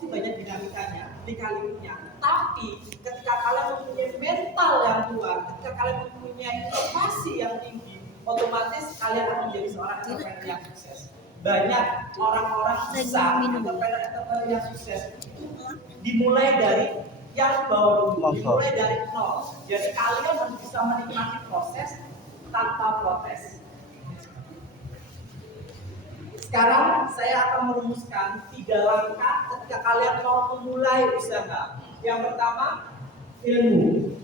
pasti banyak dinamikanya, lika-likunya. Tapi ketika kalian mempunyai mental yang kuat, ketika kalian mempunyai inovasi yang tinggi, otomatis kalian akan menjadi seorang entrepreneur yang sukses. Banyak orang-orang besar, entrepreneur yang sukses itu dimulai dari yang bawah dulu, dimulai dari nol. Jadi kalian harus bisa menikmati proses tanpa protes. Sekarang saya akan merumuskan 3 langkah ketika kalian mau memulai usaha. Yang pertama, ilmu.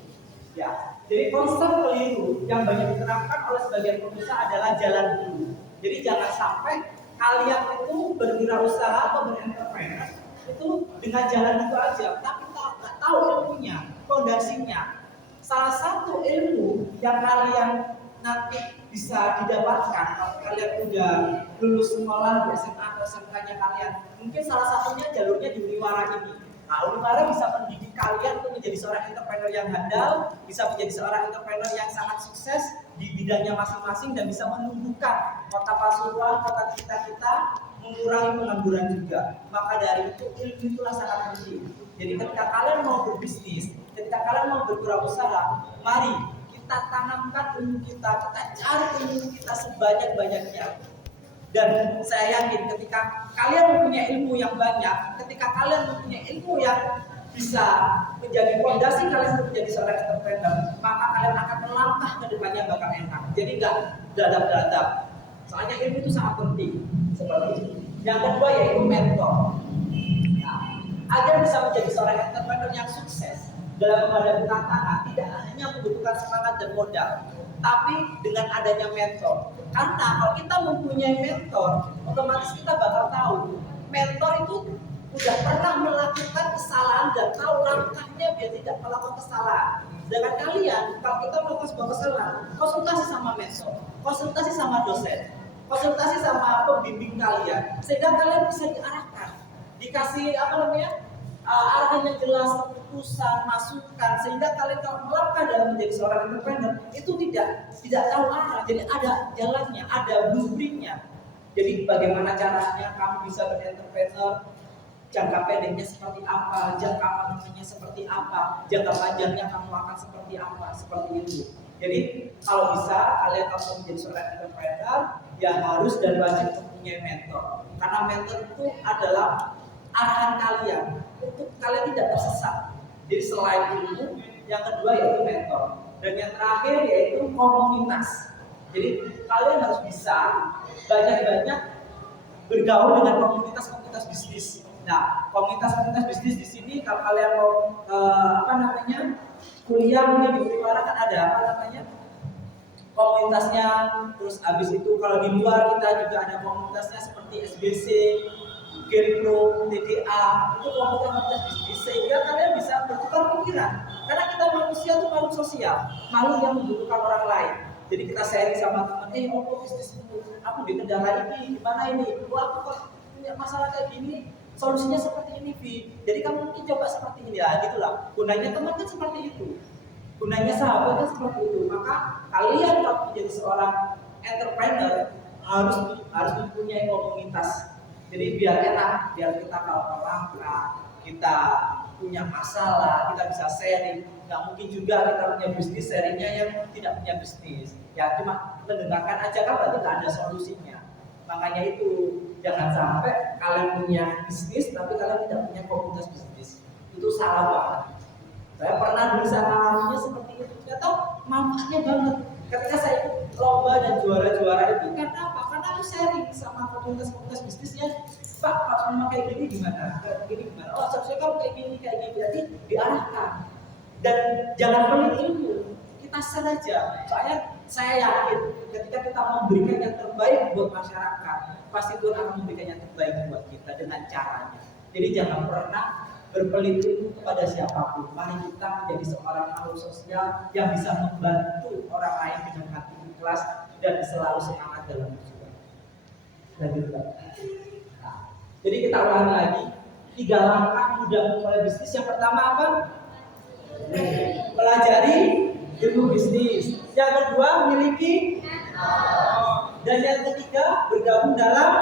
Ya, jadi konsep keliru yang banyak diterapkan oleh sebagian pengusaha adalah jalan dulu. Jadi jangan sampai kalian itu berwirausaha atau berentrepreneur itu dengan jalan itu aja, tapi nggak tahu ilmunya, fondasinya. Salah satu ilmu yang kalian nanti bisa didapatkan kalau kalian udah lulus sekolah di SMA atau SMK-nya kalian, mungkin salah satunya jalurnya di Uniwara ini. Nah, Uniwara bisa mendidik kalian untuk menjadi seorang entrepreneur yang handal, bisa menjadi seorang entrepreneur yang sangat sukses di bidangnya masing-masing dan bisa menumbuhkan kota Pasuruan, kota kita, mengurangi pengangguran juga. Maka dari itu ilmu itulah sangat penting. Jadi ketika kalian mau berbisnis, ketika kalian mau berwirausaha, mari kita tanamkan ilmu kita cari ilmu kita sebanyak-banyaknya. Dan saya yakin ketika kalian mempunyai ilmu yang banyak, ketika kalian mempunyai ilmu yang bisa menjadi fondasi kalian untuk menjadi seorang entrepreneur, maka kalian akan melangkah ke depannya bakal enak. Jadi nggak dadap-dadap. Soalnya ilmu itu sangat penting. Seperti itu. Yang kedua yaitu mentor. Nah, agar bisa menjadi seorang entrepreneur yang sukses dalam menghadapi tantangan, tidak hanya membutuhkan semangat dan modal, tapi dengan adanya mentor. Karena kalau kita mempunyai mentor, otomatis kita bakal tahu mentor itu sudah pernah melakukan kesalahan dan tahu langkahnya biar tidak melakukan kesalahan. Dengan kalian, kalau kita melakukan sebuah kesalahan, konsultasi sama mentor, konsultasi sama dosen, konsultasi sama pembimbing kalian, sehingga kalian bisa diarahkan, dikasih arahan yang jelas, keputusan, masukan, sehingga kalian kalau melangkah dalam menjadi seorang entrepreneur itu tidak tahu arah. Jadi ada jalannya, ada blueprintnya. Jadi bagaimana caranya kamu bisa berentrepreneur, jangka pendeknya seperti apa, jangka menengahnya seperti apa, jangka panjangnya kamu akan seperti apa, seperti itu. Jadi kalau bisa kalian kalau menjadi seorang entrepreneur, ya harus dan wajib mempunyai mentor. Karena mentor itu adalah arahan kalian untuk kalian tidak tersesat. Jadi selain ilmu, yang kedua yaitu mentor, dan yang terakhir yaitu komunitas. Jadi kalian harus bisa banyak-banyak bergaul dengan komunitas-komunitas bisnis. Nah, komunitas-komunitas bisnis di sini kalau kalian mau kuliah mungkin di Uniwara kan ada komunitasnya. Terus habis itu kalau di luar kita juga ada komunitasnya seperti SBC, Genpro, TDA, itu komunitas bisnis, sehingga kalian bisa bertukar pikiran. Karena kita manusia itu makhluk sosial, makhluk yang membutuhkan orang lain. Jadi kita sharing sama teman, bisnis itu, aku di kendala ini, gimana ini? Aku kok punya masalah kayak gini, solusinya seperti ini, Vi. Jadi kamu mungkin coba seperti ini ya, gitulah. Gunanya teman kan seperti itu, gunanya sahabat kan seperti itu. Maka kalian kalau menjadi seorang entrepreneur harus mempunyai komunitas. Jadi biar enak, biar kita kalau melangkah, kita punya masalah, kita bisa sharing. Nggak mungkin juga kita punya bisnis, sharingnya yang tidak punya bisnis. Ya cuma mendengarkan aja kan berarti nggak ada solusinya. Makanya itu jangan sampai kalian punya bisnis tapi kalian tidak punya komunitas bisnis. Itu salah banget. Saya pernah berusaha mengalaminya seperti itu. Ternyata manfaatnya banget. Ketika saya ikut lomba dan juara-juara itu karena apa? Karena aku sharing sama komunitas-komunitas bisnisnya. Pak, kalau memang kayak gini gimana? Kayak gini gimana? Oh, seharusnya kamu kayak gini. Jadi diarahkan. Dan jangan pelit ilmu. Kita share aja. Soalnya saya yakin ketika kita memberikan yang terbaik buat masyarakat, pasti Tuhan akan memberikan yang terbaik buat kita dengan caranya. Jadi jangan pernah berpelit ilmu kepada siapapun. Mari kita menjadi seorang makhluk sosial yang bisa membantu orang lain dengan hati ikhlas dan selalu semangat dalam berjuang. Nah, jadi kita ulangi lagi 3 langkah mudah memulai bisnis. Yang pertama apa? Pelajari ilmu bisnis. Yang kedua miliki. Dan yang ketiga bergabung dalam.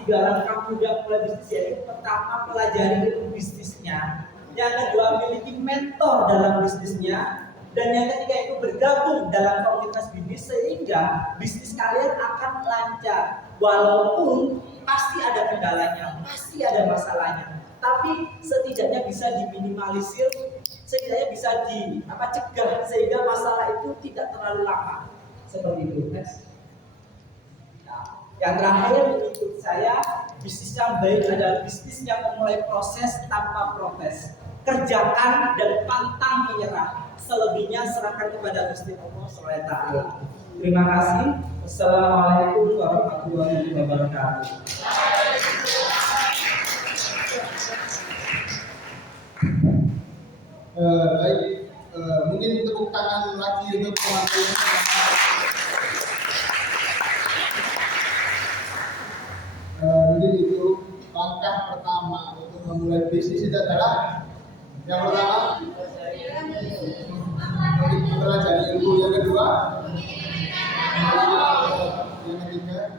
3 tiga langkah mudah mulai bisnis, yaitu pertama pelajari ilmu bisnisnya, yang kedua miliki mentor dalam bisnisnya, dan yang ketiga itu bergabung dalam komunitas bisnis sehingga bisnis kalian akan lancar. Walaupun pasti ada kendalanya, pasti ada masalahnya, tapi setidaknya bisa diminimalisir, setidaknya bisa cegah sehingga masalah itu tidak terlalu lama. Seperti itu. Next. Nah, yang terakhir menurut saya, bisnis yang baik adalah bisnis yang memulai proses tanpa protes. Kerjakan dan pantang menyerah. Selebihnya serahkan kepada Gusti Allah SWT. Terima kasih. Wassalamualaikum warahmatullahi wabarakatuh. Baik, mungkin tepuk tangan lagi untuk teman-teman. Mungkin itu langkah pertama untuk memulai bisnis itu adalah yang pertama mempelajari ilmu, yang kedua yang ketiga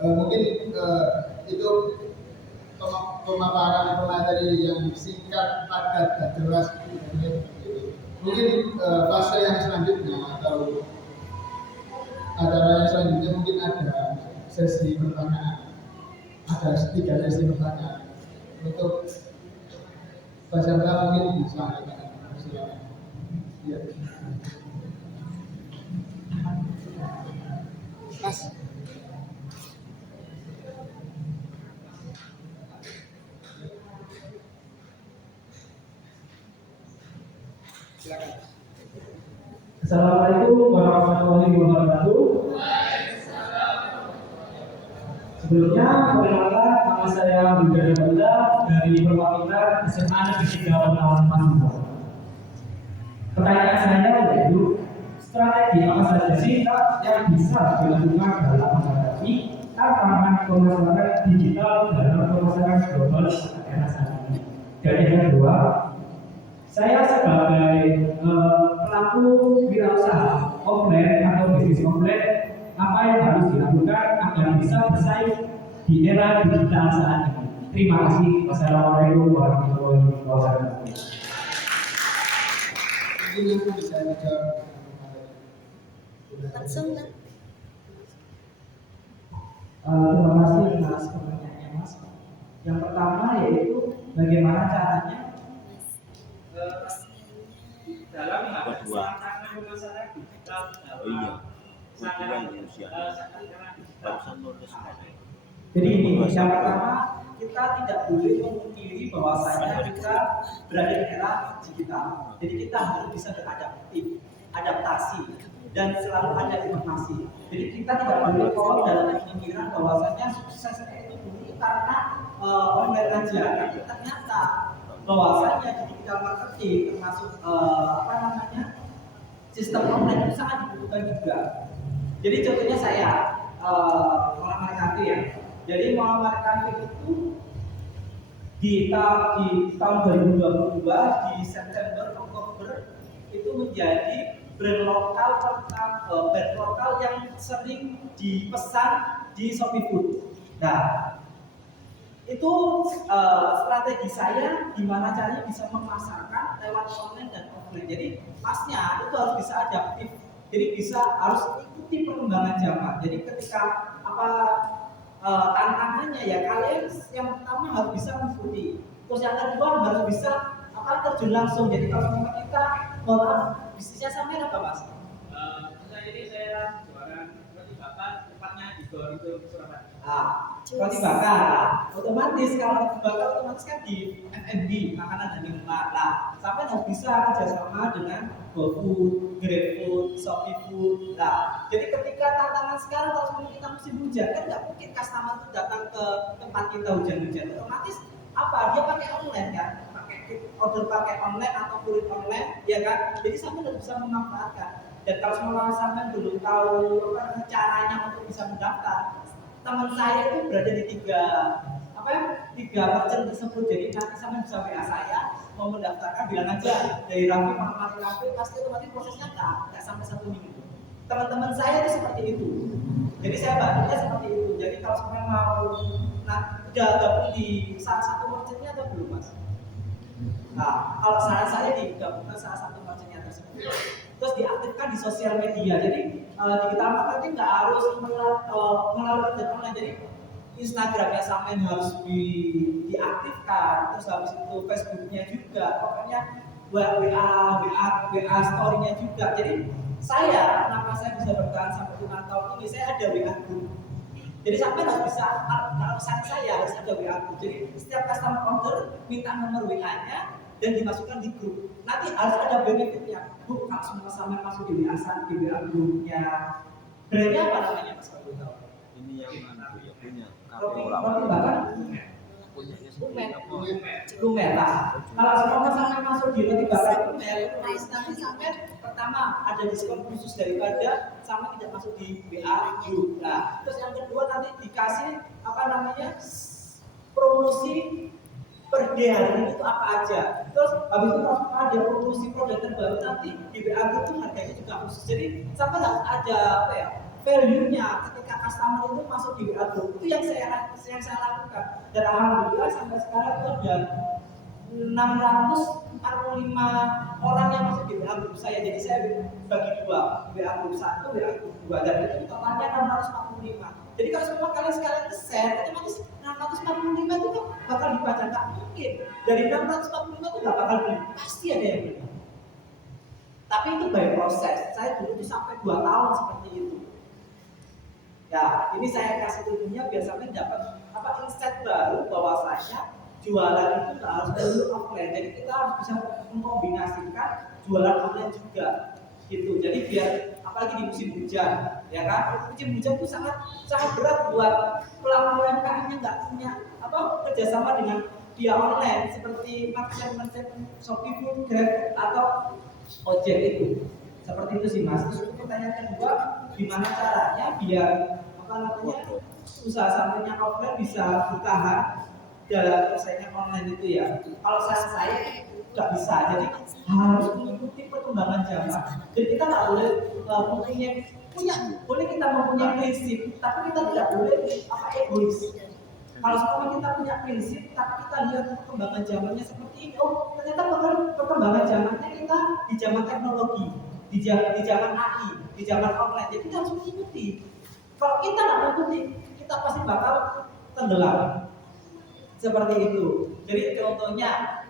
mungkin itu pemaparan materi yang singkat, padat, dan jelas. Mungkin fase yang selanjutnya atau acara yang selanjutnya mungkin ada sesi pertanyaan, ada 3 sesi pertanyaan. Untuk peserta mungkin bisa silakan. Ya. Mas. Assalamualaikum warahmatullahi wabarakatuh. Sebelumnya, perkenalkan, nama saya Budi Bunda dari perwakilan SMA Negeri 3 Penawan Masjid. Pertanyaan saya yaitu, strategi apa saja sih yang bisa dilakukan dalam menghadapi tantangan pemasaran digital dalam pemasaran global era saat ini? Dan yang kedua, saya sebagai pelaku wirausaha offline atau bisnis offline, apa yang harus dilakukan agar bisa bersaing di era digital saat ini? Terima kasih. Wassalamualaikum warahmatullahi wabarakatuh. Mungkin aku bisa menjawab langsung kan? Terima kasih atas pertanyaannya, Mas. Yang pertama yaitu bagaimana caranya dalam menghadapi tantangan pemasaran digital Jadi ini yang pertama, kita tidak boleh memungkiri bahwasanya kita berada di era digital. Jadi kita harus bisa beradaptasi dan selalu ada inovasi. Jadi kita tidak boleh kolot dalam pemikiran bahwasanya sukses itu dulu karena online aja. Tapi ternyata bahwasanya digital marketing termasuk sistem online itu sangat dibutuhkan juga. Jadi contohnya saya melamar kafe ya. Jadi melamar kafe itu di tahun 2022 di September Oktober itu menjadi brand lokal yang sering dipesan di Shopee Food. Nah, itu strategi saya gimana caranya bisa memasarkan lewat online dan offline. Jadi masnya itu harus bisa adaptif. Jadi harus ikuti perkembangan zaman. Jadi ketika tantangannya ya kalian yang pertama harus bisa mengikuti. Terus yang kedua harus bisa terjun langsung. Jadi kalau memang kita bisnisnya sampai apa Mas? Jadi saya jualan roti bakar, tempatnya di Gor itu Surabaya. Roti bakar, otomatis kalau roti bakar otomatis kan di F&B, makanan dan minuman. Nah, sampai harus bisa kerjasama dengan GoFood, GrabFood, Shopee Food. Nah, jadi ketika tantangan sekarang kalau kita musim hujan kan nggak mungkin customer itu datang ke tempat kita hujan-hujan. Otomatis dia pakai online kan, pakai online atau kulit online, ya kan? Jadi sampai harus bisa memanfaatkan. Dan kalau semua sampai belum tahu caranya untuk bisa mendaftar, teman saya itu berada di tiga merchant tersebut. Jadi nanti sampai bisa WA saya mau mendaftarkan, bilang aja dari Rafi Malamar Cafe, pasti otomatis prosesnya nggak sampai 1 minggu. Teman-teman saya itu seperti itu. Jadi saya bantunya seperti itu. Jadi kalau sampai mau, nah udah gabung di salah satu merchantnya atau belum mas? Nah, kalau saran saya digabungkan salah satu merchantnya tersebut, terus diaktifkan di sosial media. Jadi digital marketing nggak harus melalui web online. Jadi Instagramnya sampai harus diaktifkan, terus habis itu Facebooknya juga, pokoknya WA story-nya juga. Jadi saya, kenapa saya bisa bertahan sampai 5 tahun ini, saya ada WA group. Jadi sampai harus bisa, kalau pesan saya harus ada WA group. Jadi setiap customer order minta nomor WA-nya dan dimasukkan di grup. Nanti harus ada benefitnya. Bu, kalau semua sampai masuk di WA grupnya. Brandnya apa namanya mas? Kalau tahu? Ini yang mana ya punya Roti bakar punyanya sendiri apa? lumer lah. Kalau semua sampai masuk di roti bakar lumer, nanti sampai pertama ada diskon khusus daripada sampai tidak masuk di WA group. Nah, terus yang kedua nanti dikasih apa namanya promosi per day hari ini itu apa aja. Terus habis itu kalau ada promosi produk terbaru nanti di WA group itu harganya juga khusus. Jadi sampai harus ada apa ya? Value-nya ketika customer itu masuk di WA group itu yang saya lakukan, dan alhamdulillah sampai sekarang itu ada 645 orang yang masuk di WA group saya. Jadi saya bagi dua, WA group 1, WA group 2, dan itu totalnya 645. Jadi kalau semua kalian sekalian share, otomatis 645 itu kan bakal dibaca. Nggak mungkin dari 645 itu nggak bakal beli, pasti ada yang beli. Tapi itu by proses. Saya dulu itu sampai 2 tahun seperti itu. Ya, ini saya kasih ilmunya biar sampai dapat apa insight baru bahwasanya jualan itu nggak harus dulu offline. Jadi kita harus bisa mengkombinasikan jualan online juga, gitu. Jadi biar apalagi di musim hujan, ya kan? Musim hujan itu sangat berat buat pelaku UMKM yang nggak punya apa kerjasama dengan via online seperti merchant Shopee Food, Grab atau ojek itu. Seperti itu sih mas. Terus pertanyaan kedua, gimana caranya biar apa namanya usaha sampainya offline bisa bertahan dalam persaingan online itu ya. Kalau saya nggak bisa, jadi harus mengikuti perkembangan zaman. Jadi kita nggak boleh boleh kita mempunyai prinsip, tapi kita tidak boleh apa egois. Kalau semua kita punya prinsip, tapi kita lihat perkembangan zamannya seperti ini, oh ternyata perkembangan zamannya kita di zaman teknologi, di zaman AI, di zaman online, jadi kita harus mengikuti. Kalau kita nggak mengikuti, kita pasti bakal tenggelam. Seperti itu. Jadi contohnya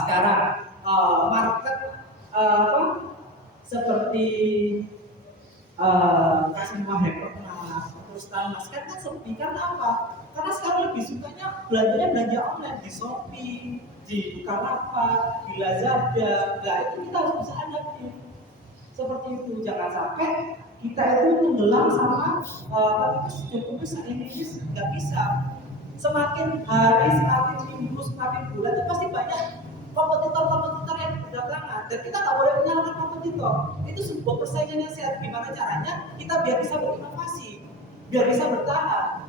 sekarang market seperti kasih hyper terus mas kan sepi karena apa? Karena sekarang lebih sukanya belanja online di Shopee, di Bukalapak, di Lazada. Nah itu kita harus bisa adaptif. Seperti itu, jangan sampai kita itu tenggelam sama Jokowi saat ini nggak bisa. Semakin hari, semakin minggu, semakin bulan itu pasti banyak kompetitor yang berdatangan, dan kita nggak boleh menyalahkan kompetitor. Itu sebuah persaingan yang sehat. Gimana caranya kita biar bisa berinovasi, biar bisa bertahan.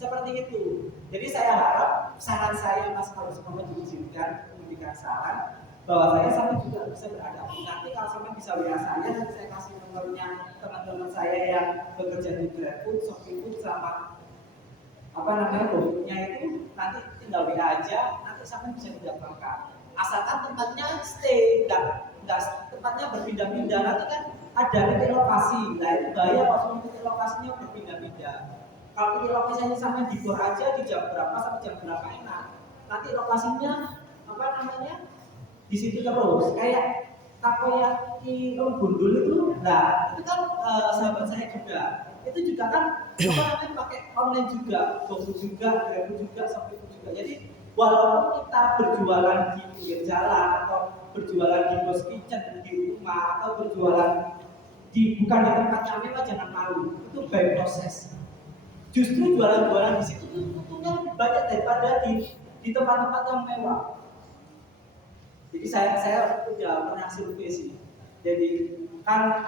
Seperti itu. Jadi saya harap saran saya mas kalau semuanya diizinkan memberikan saran bahwa saya sampai juga bisa beradaptasi. Nanti kalau sampai bisa WA saya, nanti saya kasih nomornya teman-teman saya yang bekerja di GrabFood, Shopee Food sama apa namanya produknya itu, nanti tinggal WA aja, nanti sampai bisa didapatkan. Asalkan tempatnya stay, enggak tempatnya berpindah-pindah. Nanti kan ada titik lokasi, nah itu bahaya kalau semua titik lokasinya berpindah-pindah. Kalau titik lokasinya sampai di bor aja, di jam berapa sampai jam berapa enak. Nanti lokasinya apa namanya di situ terus, kayak takoyaki gundul itu, nah itu kan sahabat saya juga. Itu juga kan apa namanya pakai online juga, GoFood juga, GrabFood juga, Shopee juga. Jadi walaupun kita berjualan di pinggir jalan atau berjualan di ghost kitchen di rumah atau berjualan bukan di tempat yang mewah, jangan malu. Itu by proses. Justru jualan-jualan di situ untungnya lebih banyak daripada di tempat-tempat yang mewah. Jadi saya udah pernah survei sih. Jadi kan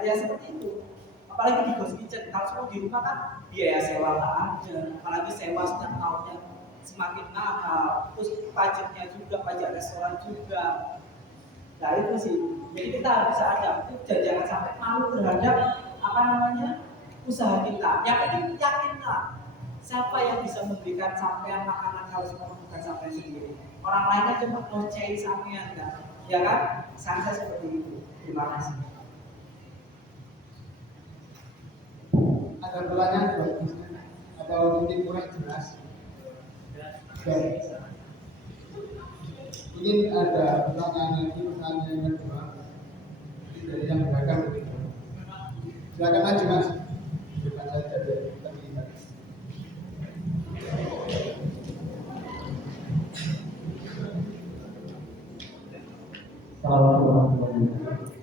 ya seperti itu. Apalagi di ghost kitchen, kalau semua di rumah kan biaya sewa nggak ada, apalagi sewa setiap tahunnya semakin mahal, terus pajaknya juga, pajak restoran juga. Nah itu sih, jadi kita bisa adaptif, jangan sampai malu terhadap apa namanya usaha kita. Yang penting yakinlah siapa yang bisa memberikan sampean makanan kalau semua bukan sampean sendiri. Orang lainnya cuma ngecewain sampean kan, ya kan? Saya seperti itu. Terima kasih. Ada pertanyaan buat Bisnya atau mungkin kurang jelas? Baik. Mungkin ada pertanyaan yang kedua dari yang belakang begitu. Silakan maju Mas. Bukan saja dari terlibat. Assalamualaikum warahmatullahi wabarakatuh.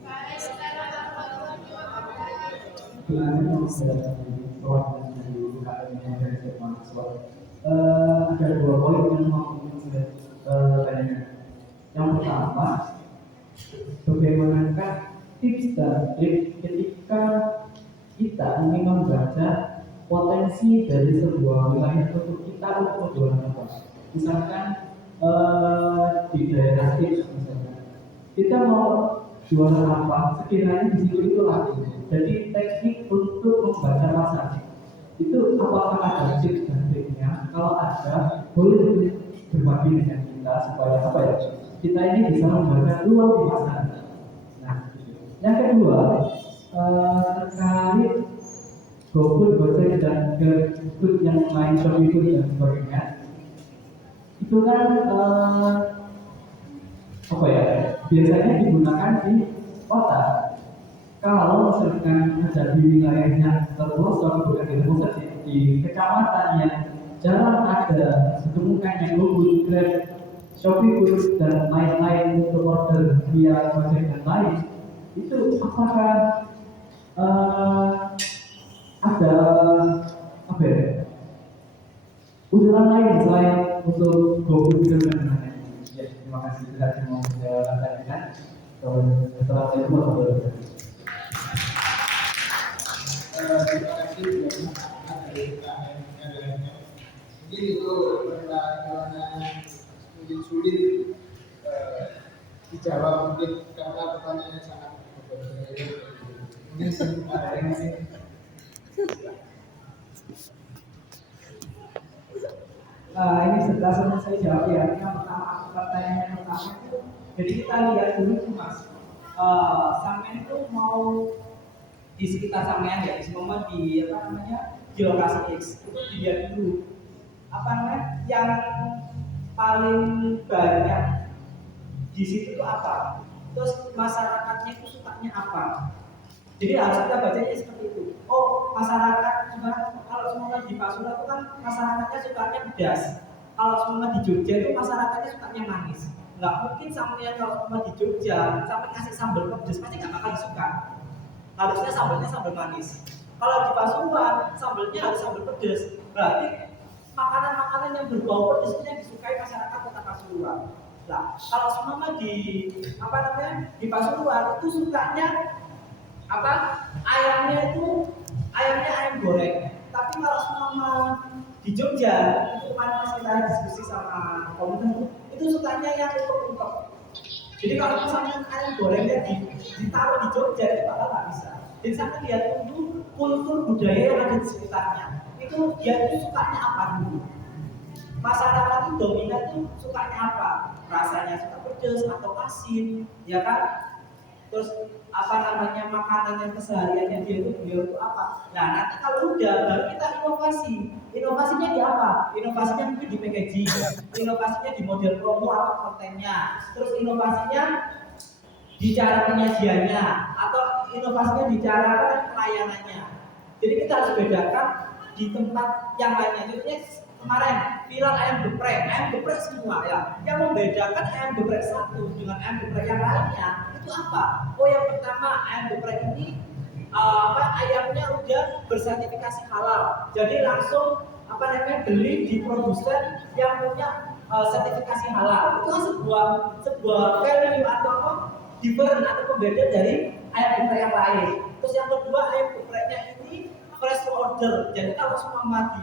Ada dua poin yang mau saya tanyakan. Yang pertama, bagaimanakah tips dan trik ketika kita ingin membaca potensi dari sebuah wilayah untuk kita untuk menjualan apa? Misalkan di daerah X misalnya, kita mau jualan apa? Sekiranya di situ itu laku. Jadi teknik untuk membaca pasar itu apakah ada tips dan triknya? Kalau ada, boleh berbagi dengan kita supaya apa ya? Kita ini bisa membaca peluang di pasar. Nah, yang kedua terkait GoFood, Gojek dan GoFood yang lain, ShopeeFood dan sebagainya, itu kan apa ya? Biasanya digunakan di kota. Kalau misalkan ada di wilayahnya terpelosok, bukan di terpelosok di kecamatan yang jarang ada ditemukan yang GoFood, Grab, ShopeeFood dan lain-lain untuk order via Gojek dan lain, itu apakah ada apa ya? Usulan lain selain untuk GoFood dan lain-lain? Ya, terima kasih sudah mau saya tanyakan. Setelah saya keluar. Terima kasih mungkin itu pertanyaan mungkin sulit dijawab mungkin karena pertanyaannya sangat mungkin ada yang masih Ini setelah saya jawab ya. Yang pertama, pertanyaan yang pertama itu, jadi kita lihat dulu tuh Mas, sampean itu mau di sekitar sampean ya, semua di apa namanya di lokasi X itu dilihat dulu apa namanya yang paling banyak di situ itu apa, terus masyarakatnya itu sukanya apa. Jadi harus kita bacanya seperti itu. Oh, masyarakat juga kalau semua di Pasuruan itu kan masyarakatnya sukanya pedas. Kalau semua di Jogja itu masyarakatnya sukanya manis. Nggak mungkin sampai kalau semua di Jogja sampai kasih sambal pedas pasti nggak bakal suka. Harusnya sambalnya sambal manis. Kalau di Pasuruan sambalnya harus sambal pedas. Berarti makanan-makanan yang berbau pedas itu yang disukai masyarakat kota Pasuruan. Nah, kalau semua di apa namanya di Pasuruan itu sukanya apa, ayamnya ayam goreng. Tapi kalau semua di Jogja itu kemarin pas kita diskusi sama komunitas itu sukanya yang ungkep-ungkep. Jadi kalau misalnya ayam gorengnya ditaruh di Jogja itu bakal nggak bisa. Jadi sampai lihat dulu kultur budaya yang ada di sekitarnya. Itu dia itu sukanya apa dulu. Masyarakat itu dominan itu sukanya apa? Rasanya suka pedas atau asin, ya kan? Terus apa namanya makanan yang kesehariannya dia itu apa? Nah nanti kalau udah baru kita inovasi. Inovasinya di apa? Inovasinya mungkin di packaging, inovasinya di model promo atau kontennya. Terus inovasinya di cara penyajiannya atau inovasinya di cara pelayanannya. Jadi kita harus bedakan di tempat yang lainnya. Contohnya kemarin viral ayam geprek semua ya. Yang membedakan ayam geprek satu dengan ayam geprek yang lainnya itu apa? Oh, yang pertama ayam geprek ini ayamnya udah bersertifikasi halal. Jadi langsung beli di produsen yang punya sertifikasi halal. Itu kan sebuah value atau different atau pembeda dari ayam geprek yang lain. Terus yang kedua ayam gepreknya ini fresh to order. Jadi kalau semua mati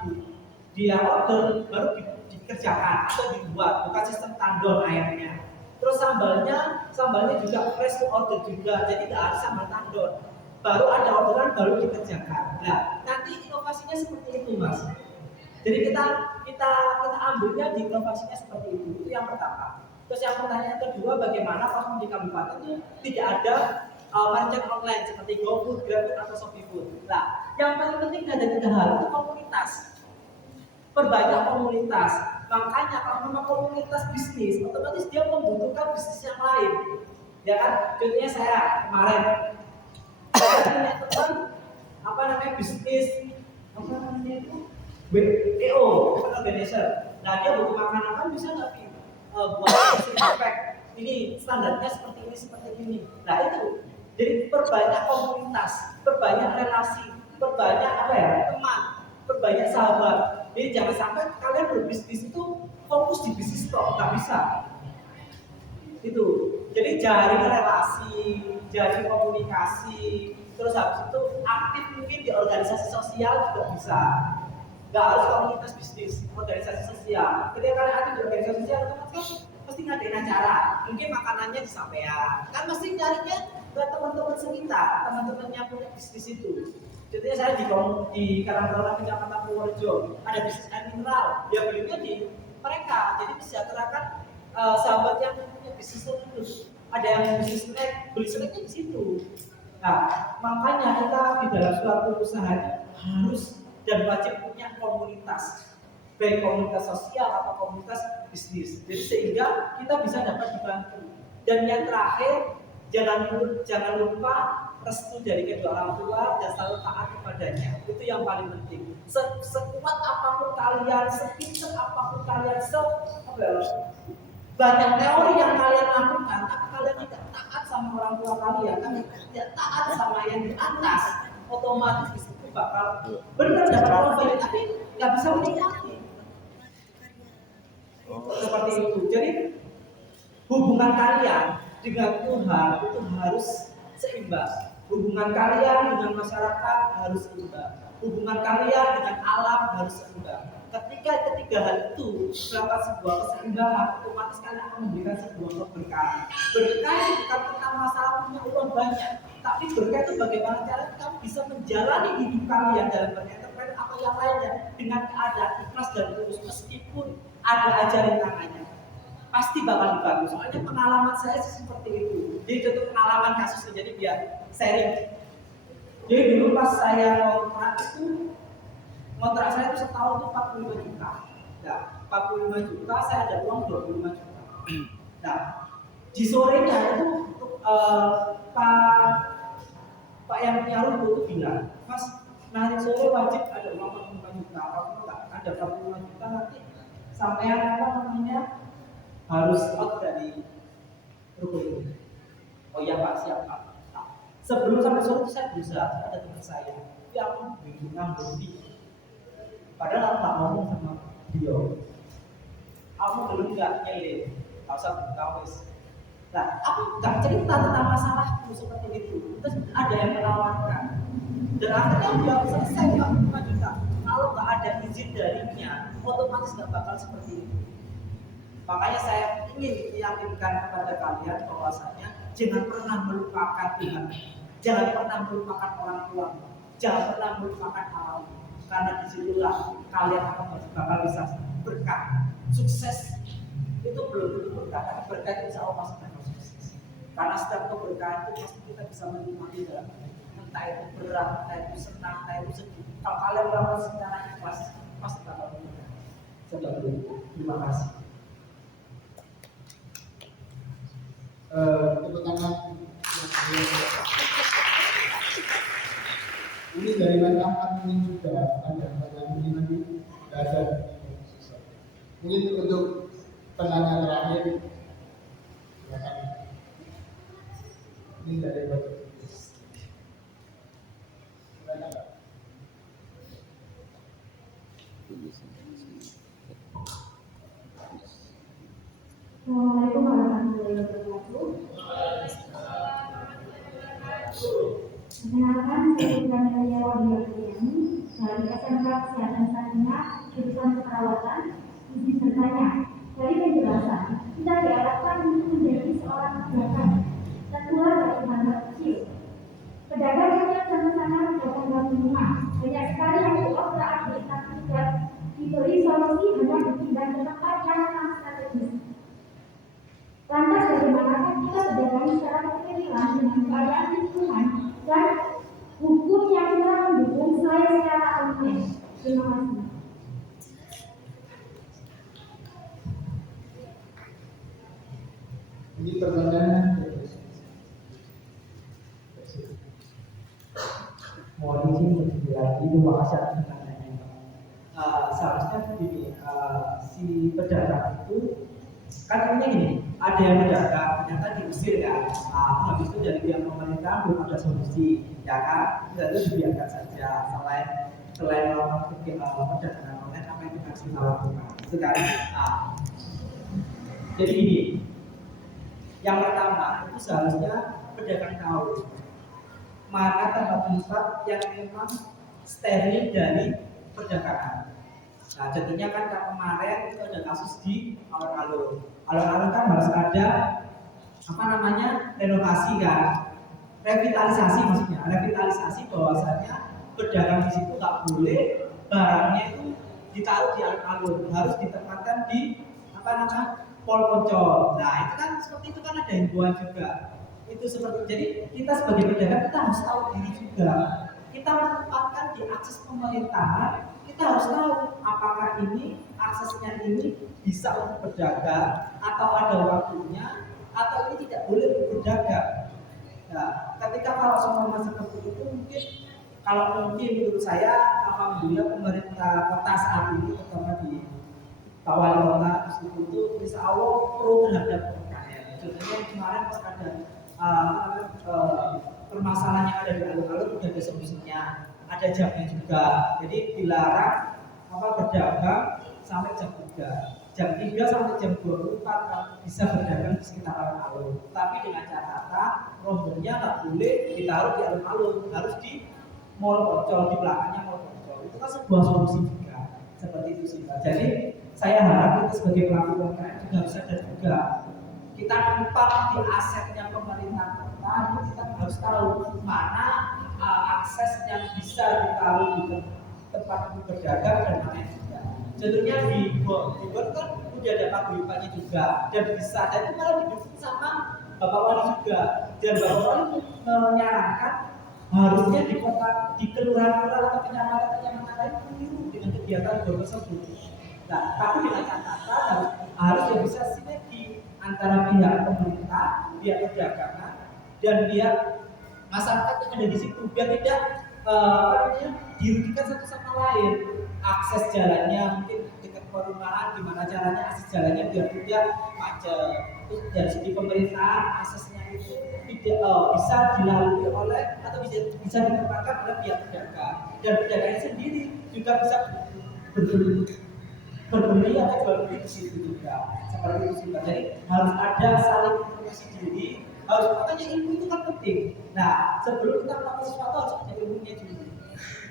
dia order baru dikerjakan atau dibuat, bukan sistem tandon ayamnya. Terus sambalnya juga fresh to order juga, jadi tidak ada sambal tandon. baru ada orderan, baru dikerjakan. Nah, nanti inovasinya seperti itu, Mas. Jadi kita ambilnya di inovasinya seperti itu yang pertama. Terus yang pertanyaan kedua, bagaimana kalau di kabupaten itu tidak ada merchant online seperti GoFood, GrabFood atau ShopeeFood. Nah, yang paling penting ada 3 hal itu komunitas. Perbanyak komunitas. Makanya kalau memang komunitas bisnis, otomatis dia membutuhkan bisnis yang lain. Ya kan? Contohnya saya kemarin punya teman apa namanya bisnis apa namanya itu BPO, open organizer. Nah dia butuh makanan kan bisa nggak buat impact ini standarnya seperti ini. Nah itu jadi perbanyak komunitas, perbanyak relasi, perbanyak apa ya teman, perbanyak sahabat. Jadi jangan sampai kalian berbisnis itu fokus di bisnis tok, nggak bisa. Itu jadi jaring relasi, jaring komunikasi, terus habis itu aktif mungkin di organisasi sosial juga bisa. Nggak harus komunitas bisnis, organisasi sosial. Ketika kalian aktif di organisasi sosial, otomatis pasti ngadain acara. Mungkin makanannya disampaikan. Kan mesti carinya ke teman-teman sekitar, teman-teman yang punya bisnis itu. Contohnya saya di Karangtaruna Kecamatan Purworejo ada bisnis air mineral, ya belinya di mereka. Jadi mesejahterakan sahabat yang punya bisnis terus. Ada yang bisnis snack, beli snacknya di situ. Nah, makanya kita di dalam suatu usaha harus dan wajib punya komunitas, baik komunitas sosial atau komunitas bisnis. Jadi sehingga kita bisa dapat dibantu. Dan yang terakhir, jangan lupa restu dari kedua orang tua dan selalu taat kepadanya. Itu yang paling penting. Sekuat apapun kalian, sepintar apapun kalian, banyak teori yang kalian lakukan, tapi kalian tidak taat sama orang tua kalian, kan tidak taat sama yang di atas, otomatis itu bakal benar dapat orang banyak, tapi nggak bisa menikmati. Seperti itu. Jadi hubungan kalian dengan Tuhan itu harus seimbang. Hubungan kalian dengan masyarakat harus seimbang. Hubungan kalian dengan alam harus seimbang. Ketika ketiga hal itu melakukan sebuah keseimbangan, otomatis kalian akan memberikan sebuah keberkahan. Berkah itu bukan tentang masalah punya uang banyak, tapi berkah itu bagaimana cara kamu bisa menjalani hidup kalian dalam berenterprise atau yang lainnya dengan keadaan ikhlas dan tulus meskipun ada aja rintangannya. Pasti bakal bagus. Soalnya pengalaman saya seperti itu. Jadi contoh pengalaman kasusnya, jadi biar sharing. Jadi dulu pas saya kontrak saya itu setahun itu 45 juta. Nah, 45 juta saya ada uang 25 juta. Nah, di sorenya itu Pak yang punya rumah itu bilang, Mas, nanti sore wajib ada uang 45 juta. Kalau enggak ada 45 juta nanti sampean apa namanya harus out dari ruko itu. Oh iya Pak, siap Pak. Nah, sebelum sampai sore saya berusaha, ada teman saya, tapi aku bingung beli. Padahal aku tak ngomong sama dia. Aku belum nggak nyelip, tak usah berkawis. Nah, aku nggak cerita tentang masalahku seperti itu. Terus ada yang menawarkan. Dan akhirnya dia selesai 45 juta. Kalau nggak ada izin darinya, otomatis nggak bakal seperti itu. Makanya saya ingin meyakinkan kepada kalian bahwasanya jangan pernah melupakan Tuhan, jangan pernah melupakan orang tua, jangan pernah melupakan alam. Karena disitulah kalian akan bakal bisa berkah, sukses itu belum tentu berkah, tapi berkah itu insya Allah pasti akan sukses. Karena setiap keberkahan itu pasti kita bisa menikmati dalam entah itu berat, entah itu senang, entah itu sedih. Kalau kalian melakukan secara ikhlas, pasti bakal berkah. Seperti itu. Terima kasih. Tepuk tangan. Ini dari Bapak ini juga ada pertanyaan ini nanti ada. Mungkin untuk penanya terakhir, silakan. Ini dari Bapak. Silakan Pak. Assalamualaikum warahmatullahi wabarakatuh. Perkenalkan, saya Putranaya Wahyudiyani dari SMK Kesehatan Sarina, jurusan Keperawatan. Izin bertanya, dari penjelasan, kita diarahkan untuk menjadi seorang pedagang dan mulai dari hal kecil. Pedagang hanya rumah. Banyak sekali yang beroperasi tapi tidak diberi solusi, hanya dipindah ke tempat yang non strategis. Lantas bagaimanakah kita berdagang secara ketertiban dengan keadaan lingkungan dan hukum yang telah mendukung saya secara online? Terima kasih. Ini pertanyaan Mohon izin lebih lagi, terima kasih atas pertanyaannya. Seharusnya begini, si pedagang itu kan ini gini, ada yang berdagang ternyata diusir kan, habis itu dari pihak pemerintah belum ada solusi, ya kan, jadi dibiarkan saja. Selain melakukan perdagangan online, apa yang kita harus lakukan, itu kan. Jadi gini, yang pertama itu seharusnya pedagang tahu mana tempat-tempat yang memang steril dari perdagangan. Nah, jadinya kan kemarin itu ada kasus di alun-alun. Alun-alun kan harus ada renovasi kan, revitalisasi maksudnya, revitalisasi bahwasanya pedagang di situ nggak boleh barangnya itu ditaruh di alun-alun, harus ditempatkan di Pol Poncol. Nah, itu kan seperti itu kan ada himbauan juga. Itu seperti, jadi kita sebagai pedagang kita harus tahu diri juga. Kita menempatkan di akses pemerintahan, kita harus tahu apakah ini aksesnya ini bisa untuk berdagang atau ada waktunya atau ini tidak boleh untuk berdagang. Nah, ketika kalau semua seperti itu mungkin menurut saya alhamdulillah pemerintah kota saat ini terutama di Pak Wali Kota itu insya Allah pro terhadap UMKM. Contohnya kemarin pas ada permasalahan yang ada di alun-alun sudah ada solusinya, ada jamnya juga. Jadi dilarang berdagang sampai jam 3, jam 3 sampai jam 24 bisa berdagang di sekitar alun-alun. Tapi dengan catatan rombongnya nggak boleh ditaruh di alun-alun, harus di Mall Poncol, di belakangnya Mall Poncol. Itu kan sebuah solusi juga. Seperti itu sih. Jadi saya harap kita sebagai pelaku UMKM juga harus sadar juga. Kita numpang di asetnya pemerintah kota, kita harus tahu mana akses yang bisa ditaruh di tempat berdagang dan mana yang tidak. Contohnya di Bogor kan udah ada paguyubannya juga dan bisa, dan itu malah didukung sama Bapak Wali juga. Dan Bapak Wali menyarankan harusnya di kota, di kelurahan-kelurahan atau kecamatan lain keliru dengan kegiatan Bogor tersebut. Nah, tapi dengan catatan harus yang bisa sinergi antara pihak pemerintah, pihak perdagangan, dan pihak masyarakat yang ada di situ, biar tidak dirugikan satu sama lain. Akses jalannya mungkin dekat perumahan, gimana caranya akses jalannya biar tidak macet. Terus dari segi pemerintahan aksesnya itu tidak bisa dilalui oleh atau bisa ditempatkan oleh pihak pedagang, dan pedagangnya sendiri juga bisa berbeli atau jual beli di situ juga, seperti itu sih. Jadi harus ada saling informasi diri, harus makanya ilmu itu kan penting. Nah, sebelum kita melakukan sesuatu harus ada ilmunya dulu.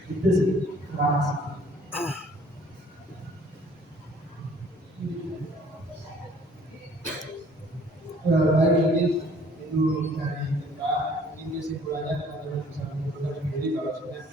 Itu sih. Terima kasih. Baik, mungkin itu dari kita. Ini kesimpulannya teman-teman bisa menentukan sendiri kalau sudah